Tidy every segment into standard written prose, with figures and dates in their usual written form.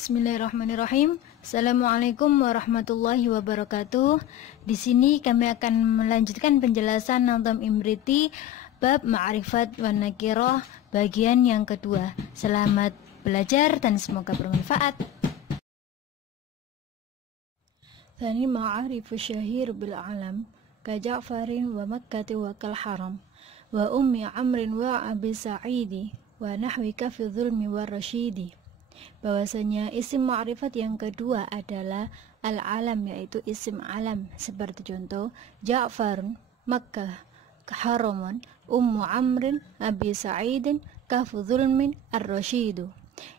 Bismillahirrahmanirrahim. Assalamualaikum warahmatullahi wabarakatuh. Di sini kami akan melanjutkan penjelasan Nazm Imriti bab Ma'rifat wan Nakirah bagian yang kedua. Selamat belajar dan semoga bermanfaat. Tsani ma'arifu syahir bil alam ka Ja'farin wa Makkati wa kal haram wa ummi Amrin wa Abi Sa'idi wa nahwika fi dzulmi wa rasyidi. Bahwasanya isim ma'rifat yang kedua adalah al-alam, yaitu isim alam, seperti contoh Ja'farun, Makkah, Haramun, Ummu Amrin, Abi Sa'idin, Kafu Zulmin, Ar-Rasyidu.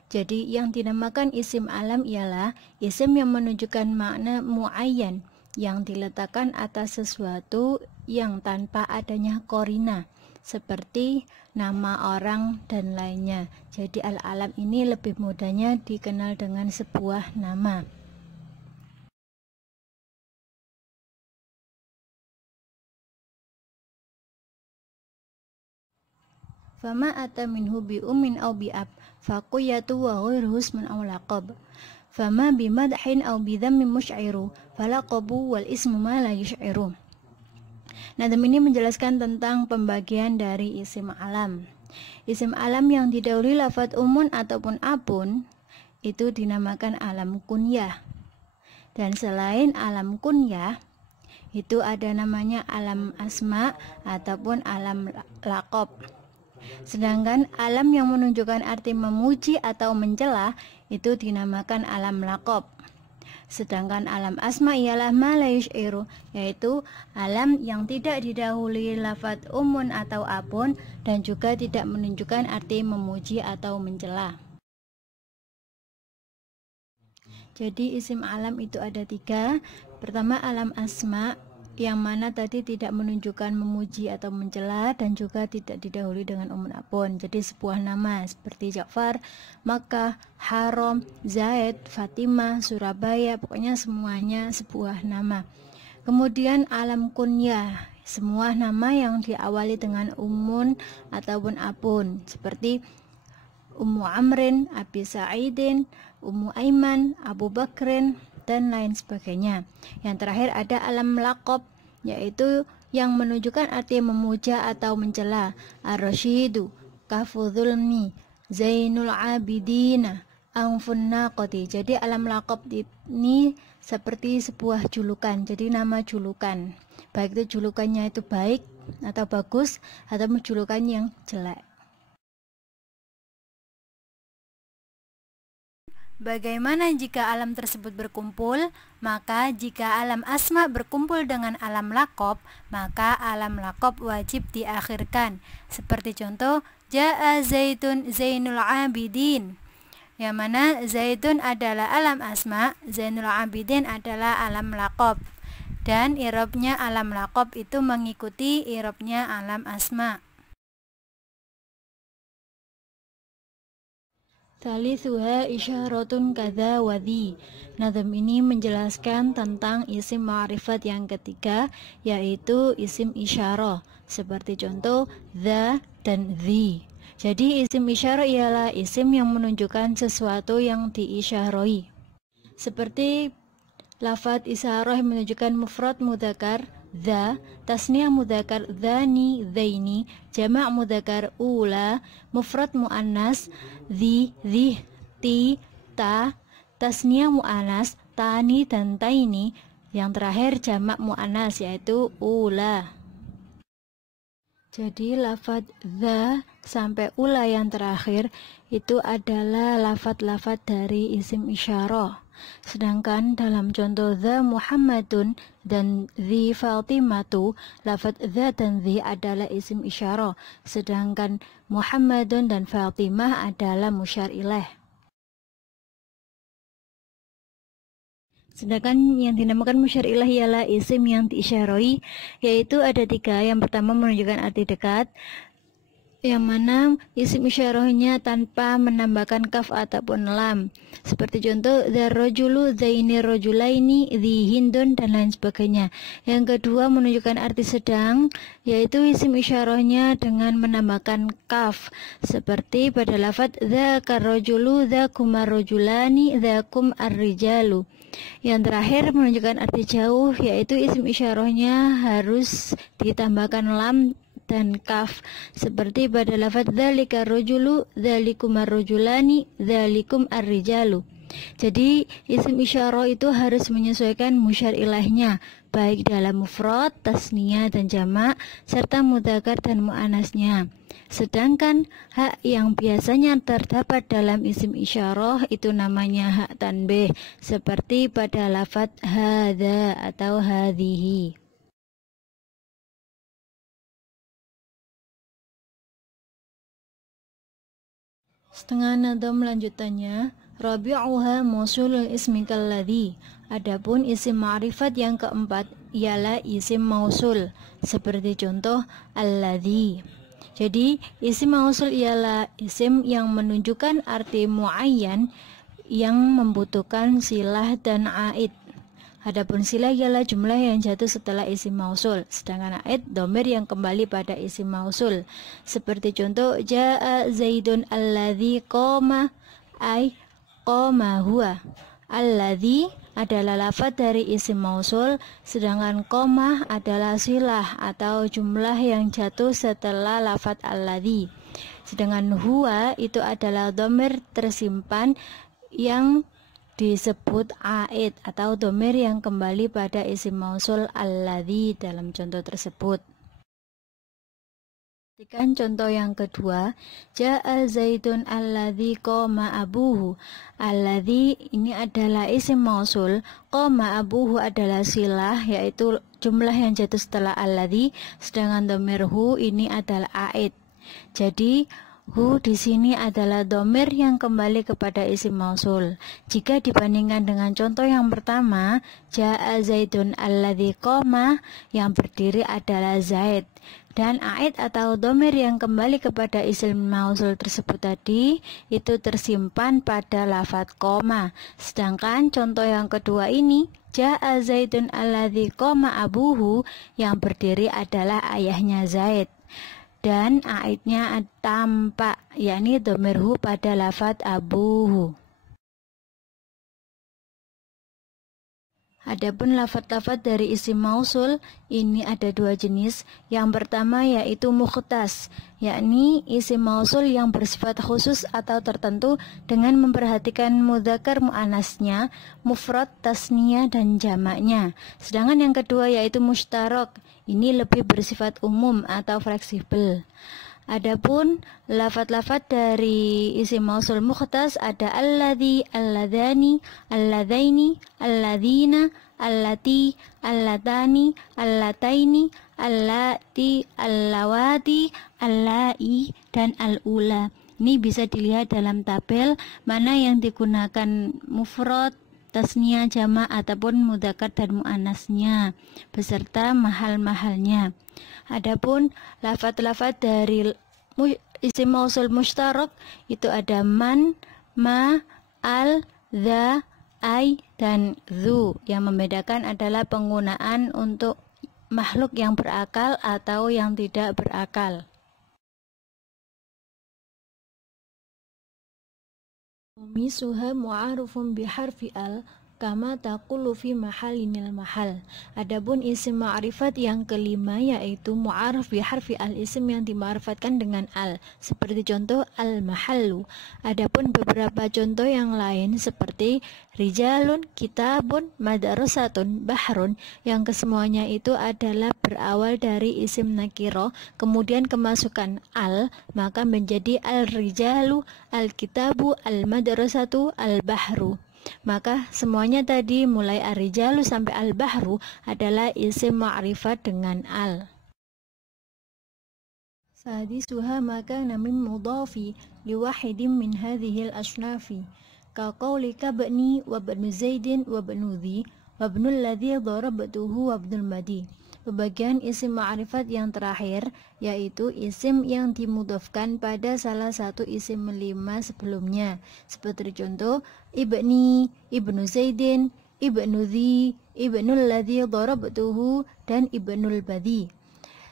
Jadi yang dinamakan isim alam ialah isim yang menunjukkan makna muayyan yang diletakkan atas sesuatu yang tanpa adanya korina, seperti nama orang dan lainnya. Jadi al-alam ini lebih mudahnya dikenal dengan sebuah nama. Fama ata minhu bi ummin aw bi ab faqiyatu wa ghairuhu ismun aw laqab. Fama bi madhin aw bi dhammin musy'iru falaqabu wal ismu ma la yusy'iru. Nazm ini menjelaskan tentang pembagian dari isim alam. Isim alam yang didahului lafadz umun ataupun apun itu dinamakan alam kunyah. Dan selain alam kunyah itu ada namanya alam asma ataupun alam laqab. Sedangkan alam yang menunjukkan arti memuji atau mencela itu dinamakan alam laqab. Sedangkan alam asma ialah ma la yusy'iru, yaitu alam yang tidak didahului lafadz umun atau apun dan juga tidak menunjukkan arti memuji atau mencela. Jadi isim alam itu ada 3. Pertama alam asma, yang mana tadi tidak menunjukkan memuji atau mencela dan juga tidak didahului dengan umun apun. Jadi sebuah nama seperti Ja'far, Makkah, Haram, Zaid, Fatimah, Surabaya, pokoknya semuanya sebuah nama. Kemudian alam kunyah, semua nama yang diawali dengan umun ataupun apun, seperti Ummu Amrin, Abi Sa'idin, Ummu Aiman, Abu Bakrin, dan lain sebagainya. Yang terakhir ada alam laqab, yaitu yang menunjukkan arti memuja atau mencela. Ar-Rasyidu, Kafu Zulmi, Zainul Abidina, Anfun Naqati. Jadi alam laqab ini seperti sebuah julukan, jadi nama julukan. Baik itu julukannya itu baik atau bagus, atau julukan yang jelek. Bagaimana jika alam tersebut berkumpul? Maka jika alam asma berkumpul dengan alam laqab, maka alam laqab wajib diakhirkan. Seperti contoh, Ja'a Zaitun Zainul Abidin, yang mana Zaitun adalah alam asma, Zainul Abidin adalah alam laqab. Dan i'rabnya alam laqab itu mengikuti i'rabnya alam asma. Thalithuha isyaratun kadza wa dhi. Nazm ini menjelaskan tentang isim ma'rifat yang ketiga, yaitu isim isyarah, seperti contoh dha dan dhi. Jadi isim isyarah ialah isim yang menunjukkan sesuatu yang diisyarahi, seperti lafadz isyarah yang menunjukkan mufrad mudzakkar dha, tasniyah mudzakkar dzani dzaini, jamak mudzakkar ula, mufrad muannas dhi dhih ti ta, tasniyah muannas tani dan taini, yang terakhir jamak muannas yaitu ula. Jadi lafadz dha sampai ula yang terakhir itu adalah lafadz-lafadz dari isim isyarah. Sedangkan dalam contoh dha Muhammadun dan dhi Fatimatu, lafadz dha dan dhi adalah isim isyarah, sedangkan Muhammadun dan Fatimah adalah musyar ilaih. Sedangkan yang dinamakan musyar ilaih ialah isim yang diisyarahi, yaitu ada 3. Yang pertama menunjukkan arti dekat, yang mana isim isyarahnya tanpa menambahkan kaf ataupun lam. Seperti contoh dzarrajulu, dzaini rajulaini, dzi hindun dan lain sebagainya. Yang kedua menunjukkan arti sedang, yaitu isim isyarahnya dengan menambahkan kaf. Seperti pada lafadz dzakar rajulu, dzakumar rajulani, dzakum ar-rijalu. Yang terakhir menunjukkan arti jauh, yaitu isim isyarahnya harus ditambahkan lam dan kaf, seperti pada lafadz dzalika rajulu, dzalikumar rajulani, dzalikum ar-rijalu. Jadi isim isyarah itu harus menyesuaikan musyar ilaihnya, baik dalam mufrad, tasniyah dan jamak, serta mudzakkar dan muannasnya. Sedangkan hak yang biasanya terdapat dalam isim isyarah itu namanya hak tanbih, seperti pada lafadz hadza atau hadhihi. Setengah nadam lanjutannya, rabi'uha mausulul ismi kalladzi. Adapun isim ma'rifat yang keempat ialah isim mausul, seperti contoh alladzi. Jadi isim mausul ialah isim yang menunjukkan arti muayyan yang membutuhkan silah dan aid. Adapun silah ialah jumlah yang jatuh setelah isim mausul, sedangkan aid dhamir yang kembali pada isim mausul. Seperti contoh jaa zaidun alladzi qama, ay qama huwa. Alladzi adalah lafaz dari isim mausul, sedangkan qama adalah silah atau jumlah yang jatuh setelah lafaz alladzi. Sedangkan huwa itu adalah dhamir tersimpan yang disebut aid atau dhamir yang kembali pada isim mausul alladzi dalam contoh tersebut. Perhatikan contoh yang kedua, jaa zaidun alladzi qama abuhu. Alladzi ini adalah isim mausul, qama abuhu adalah silah, yaitu jumlah yang jatuh setelah alladzi, sedangkan dhamir hu ini adalah aid. Jadi hu di sini adalah dhamir yang kembali kepada isim mausul. Jika dibandingkan dengan contoh yang pertama, jaa zaidun alladzi qama, yang berdiri adalah zaid. Dan aid atau dhamir yang kembali kepada isim mausul tersebut tadi itu tersimpan pada lafadz qama. Sedangkan contoh yang kedua ini, jaa zaidun alladzi qama abuhu, yang berdiri adalah ayahnya Zaid. Dan aidnya tampak, yakni dhamir hu pada lafadz abuhu. Adapun lafadz-lafadz dari isim mausul ini ada dua jenis. Yang pertama yaitu mukhtas, yakni isim mausul yang bersifat khusus atau tertentu dengan memperhatikan mudzakkar muannasnya, mufrad, tasniyah dan jamaknya. Sedangkan yang kedua yaitu mustarak, ini lebih bersifat umum atau fleksibel. Adapun lafadz-lafadz dari isim mausul mukhtas ada alladzi, alladzani, alladzaini, alladzina, allati, allatani, allataini, allati, allawati, allai, dan al-ula. Ini bisa dilihat dalam tabel mana yang digunakan mufrad, tasniyah, jamak ataupun mudzakkar dan muannasnya beserta mahal-mahalnya. Adapun lafadz-lafadz dari isim mausul mustarak itu ada man, ma, al, dza, ai, dan dzu. Yang membedakan adalah penggunaan untuk makhluk yang berakal atau yang tidak berakal. Misuha mu'arufun biharfi al kama taqulu fi mahalinil mahal. Adapun isim ma'rifat yang kelima yaitu mu'araf biharfi al, isim yang dima'rifatkan dengan al, seperti contoh al mahallu. Adapun beberapa contoh yang lain seperti rijalun, kitabun, madrasatun, bahrun, yang kesemuanya itu adalah berawal dari isim nakiro kemudian kemasukan al, maka menjadi al rijalu, al kitabu, al madrasatu, al bahru. Maka semuanya tadi mulai ar-rijalu sampai al-bahru adalah isim ma'rifat dengan al. Sadisuha maka namin mudhafi liwahidin min hadhil asnafi ka qaulika bani wa banu zaidin wa banu dhi wa bnul ladzi darabtuhu wa bnul madi. Pembagian isim ma'rifat yang terakhir yaitu isim yang dimudhofkan pada salah satu isim 5 sebelumnya. Seperti contoh ibni, ibnu Zaidin, ibnu Dhi, ibnul ladzi darabtuhu, dan ibnul badhi.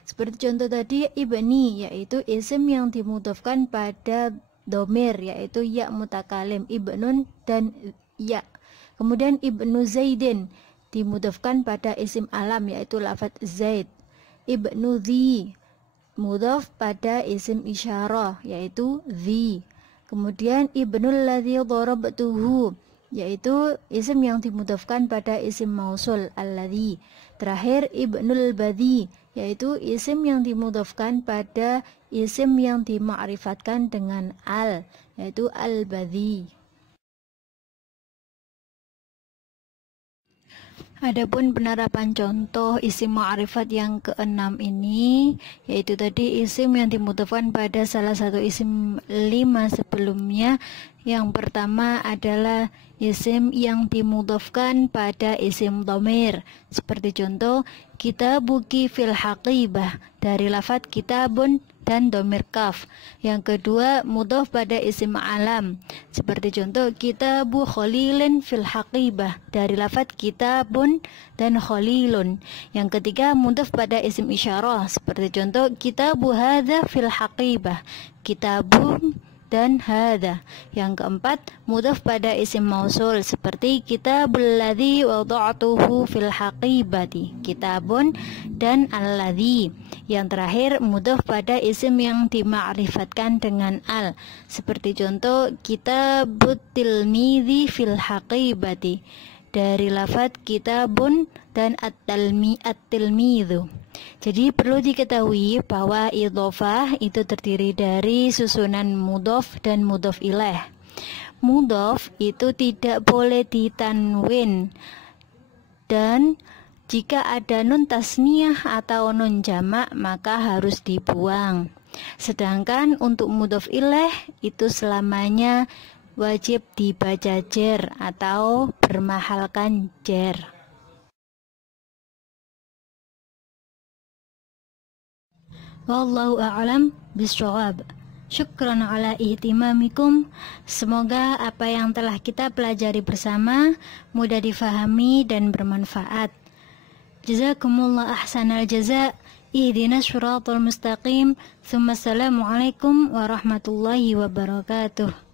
Seperti contoh tadi ibni yaitu isim yang dimudhofkan pada domir yaitu ya mutakalim, ibnun dan ya. Kemudian ibnu Zaidin dimudhofkan pada isim alam yaitu lafadz Zaid. Ibnu Dhi mudhaf pada isim isyarah yaitu Dhi. Kemudian ibnul ladzi darabtuhu yaitu isim yang dimudhafkan pada isim mausul alladzi. Terakhir ibnul badhi yaitu isim yang dimudhafkan pada isim yang dima'rifatkan dengan al yaitu al-badhi. Adapun penerapan contoh isim ma'rifat yang keenam ini yaitu tadi isim yang dimudhafkan pada salah satu isim 5 sebelumnya. Yang pertama adalah isim yang dimudhafkan pada isim dhamir. Seperti contoh kitabuki fil haqibah dari lafadz kitabun dan dhamir kaf. Yang kedua mudhaf pada isim alam. Seperti contoh kitabu khalilin fil haqibah dari lafadz kitabun dan khalilun. Yang ketiga mudhaf pada isim isyarah. Seperti contoh kitabu hadza fil haqibah, kitabun dan hadza. Yang keempat mudhaf pada isim mausul seperti kitabul ladzi wada'tuhu fil haqibati, kitabun dan alladzi. Yang terakhir mudhaf pada isim yang dima'rifatkan dengan al seperti contoh kitabut tilmidzi fil haqibati dari lafadz kitabun dan at-tilmidzu. Jadi perlu diketahui bahwa idhofah itu terdiri dari susunan mudhof dan mudhof ilaih. Mudhof itu tidak boleh ditanwin dan jika ada nun tasniyah atau nun jamak maka harus dibuang. Sedangkan untuk mudhof ilaih itu selamanya wajib dibaca jer atau bermahalkan jer. Wallahu a'lam bishawab. Syukran ala ihtimamikum. Semoga apa yang telah kita pelajari bersama mudah difahami dan bermanfaat. Jazakumullah ahsanal jaza. Ihdinas syiratal mustaqim. Assalamualaikum warahmatullahi wabarakatuh.